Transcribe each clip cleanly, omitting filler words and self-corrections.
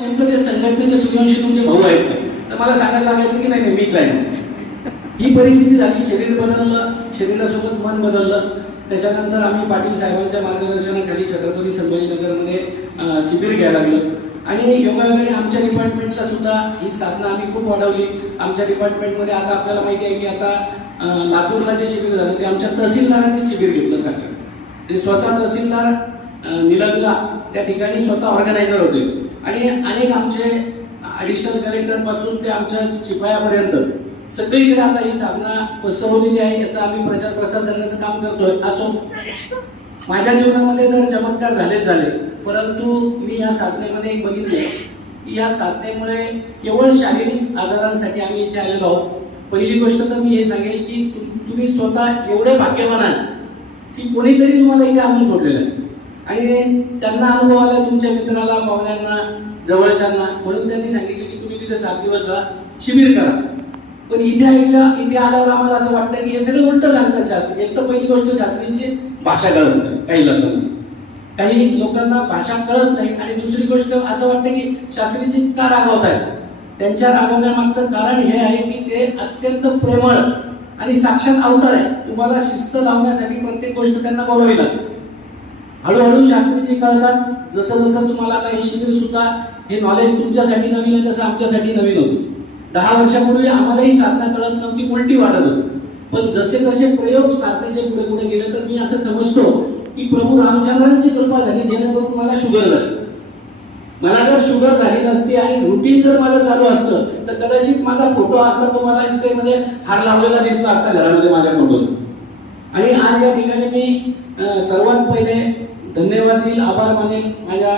नेमकं ते संघटनेचे सूर्यवंशी तुमचे भाऊ आहेत का, तर मला सांगायला लागायचं की नाही नाही मीच आहे. ही परिस्थिती झाली. शरीर बदललं, शरीरासोबत मन बदललं. त्याच्यानंतर आम्ही पाटील साहेबांच्या मार्गदर्शनाखाली छत्रपती संभाजीनगरमध्ये शिबिर घ्यायला लागलो आणि योगायोगाने आमच्या डिपार्टमेंटला सुद्धा ही साधनं आम्ही खूप वाढवली. आमच्या डिपार्टमेंटमध्ये आता आपल्याला माहिती आहे की आता लातूरला जे शिबिर झालं ते आमच्या तहसीलदारांनी शिबिर घेतलं सारखं. आणि स्वतः तहसीलदार निलंगा त्या ठिकाणी स्वतः ऑर्गनायझर होते आणि अनेक आमचे ॲडिशनल कलेक्टर पासून ते आमच्या शिपायापर्यंत सगळीकडे आता ही साधना पसरवलेली आहे. याचा आम्ही प्रचार प्रसार करण्याचं काम करतोय. असो माझ्या जीवनामध्ये तर चमत्कार झालेच झाले, परंतु मी या साधनेमध्ये एक बघितले की या साधनेमुळे केवळ शारीरिक आजारांसाठी आम्ही इथे आलेलो आहोत. पहिली गोष्ट तर मी हे सांगेल की तुम्ही स्वतः एवढे भाग्यवान आहात की कोणीतरी तुम्हाला इथे आणून सोडलेलं आहे आणि त्यांना अनुभव आला, तुमच्या मित्राला, पाहुण्यांना, जवळच्यांना, म्हणून त्यांनी सांगितलं की तुम्ही तिथे 7 दिवस जा, शिबिर करा. पण इथे आल्यावर आम्हाला असं वाटतं की हे सगळं उलटं सांगतात शास्त्री. एक तर पहिली गोष्ट शास्त्रीची भाषा कळत नाही काही लोकांना, काही लोकांना भाषा कळत नाही. आणि दुसरी गोष्ट असं वाटतं की शास्त्रीजी का रागवत आहेत. त्यांच्या रागवण्यामागचं कारण हे आहे की ते अत्यंत प्रेमळ आणि साक्षात अवतार आहे. तुम्हाला शिस्त लावण्यासाठी प्रत्येक गोष्ट त्यांना बोलावी लागते. हळूहळू शास्त्रीजी कळतात. जसं जसं तुम्हाला आता हे शिबिर सुद्धा हे नॉलेज तुमच्यासाठी नवीन आहे तसं आमच्यासाठी नवीन होतं. 10 वर्षापूर्वी आम्हालाही साधना कळत नव्हती, उलटी वाटत होती. पण जसे जसे प्रयोग साधनेचे पुढे पुढे गेले तर मी असं समजतो की प्रभू रामचंद्रांची कृपा झाली जेणेकरून मला शुगर झाली. मला जर शुगर झाली नसती आणि रुटीन जर माझं चालू असतं तर कदाचित माझा फोटो असता तुम्हाला इथे मध्ये हार लावलेला दिसला असता घरामध्ये माझ्या फोटोला. आणि आज या ठिकाणी मी सर्वात पहिले धन्यवाद देईल, आभार मानेल माझ्या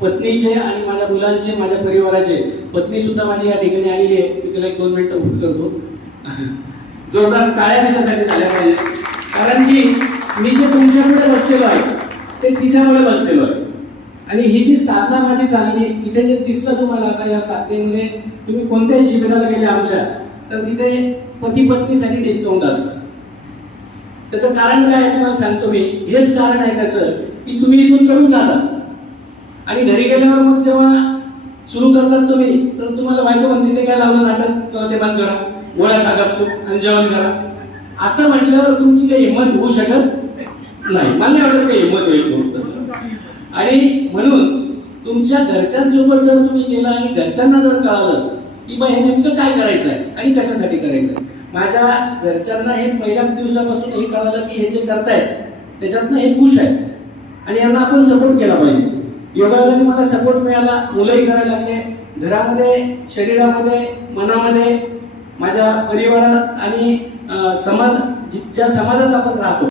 पत्नीचे आणि माझ्या मुलांचे, माझ्या परिवाराचे. पत्नी सुद्धा माझी या ठिकाणी आलेली आहे. मी तिला 1-2 मिनिटं उभं करतो. जोरदार टाळ्या तिच्यासाठी झाल्या पाहिजे, कारण की मी जे तुमच्याकडे बसलेलो आहे ते तिच्यामुळे बसलेलो आहे. आणि ही जी साधना माझी चालली, इथे जे दिसतं तुम्हाला आता या साधनेमध्ये, तुम्ही कोणत्याही शिबिराला गेले आमच्या तर तिथे पती पत्नीसाठी डिस्काउंट असतं. त्याचं कारण काय आहे तुम्हाला सांगतो मी. हेच कारण आहे त्याचं की तुम्ही इथून करून जाता आणि घरी गेल्यावर मग जेव्हा सुरू करतात तुम्ही तर तुम्हाला बायको म्हणते ते काय लावलं नाटक, किंवा ते बंद करा, गोळ्या खा गपचूप आणि जेवण करा. असं म्हटल्यावर तुमची काही हिंमत होऊ शकत नाही. मला नाही वाटत काही हिंमत होईल. आणि म्हणून तुमच्या घरच्यांसोबत जर तुम्ही केलं आणि घरच्यांना जर कळालं की बा हे नेमकं काय करायचं आहे आणि कशासाठी करायचं आहे. माझ्या घरच्यांना हे पहिल्या दिवसापासून हे कळालं की हे जे करतायत त्याच्यातनं हे खुश आहे आणि यांना आपण सपोर्ट केला पाहिजे. योगायोगाने मला सपोर्ट मिळाला, मुलंही करायला लागले. घरामध्ये, शरीरामध्ये, मनामध्ये, माझ्या परिवारात आणि समाज, ज्या समाजात आपण राहतो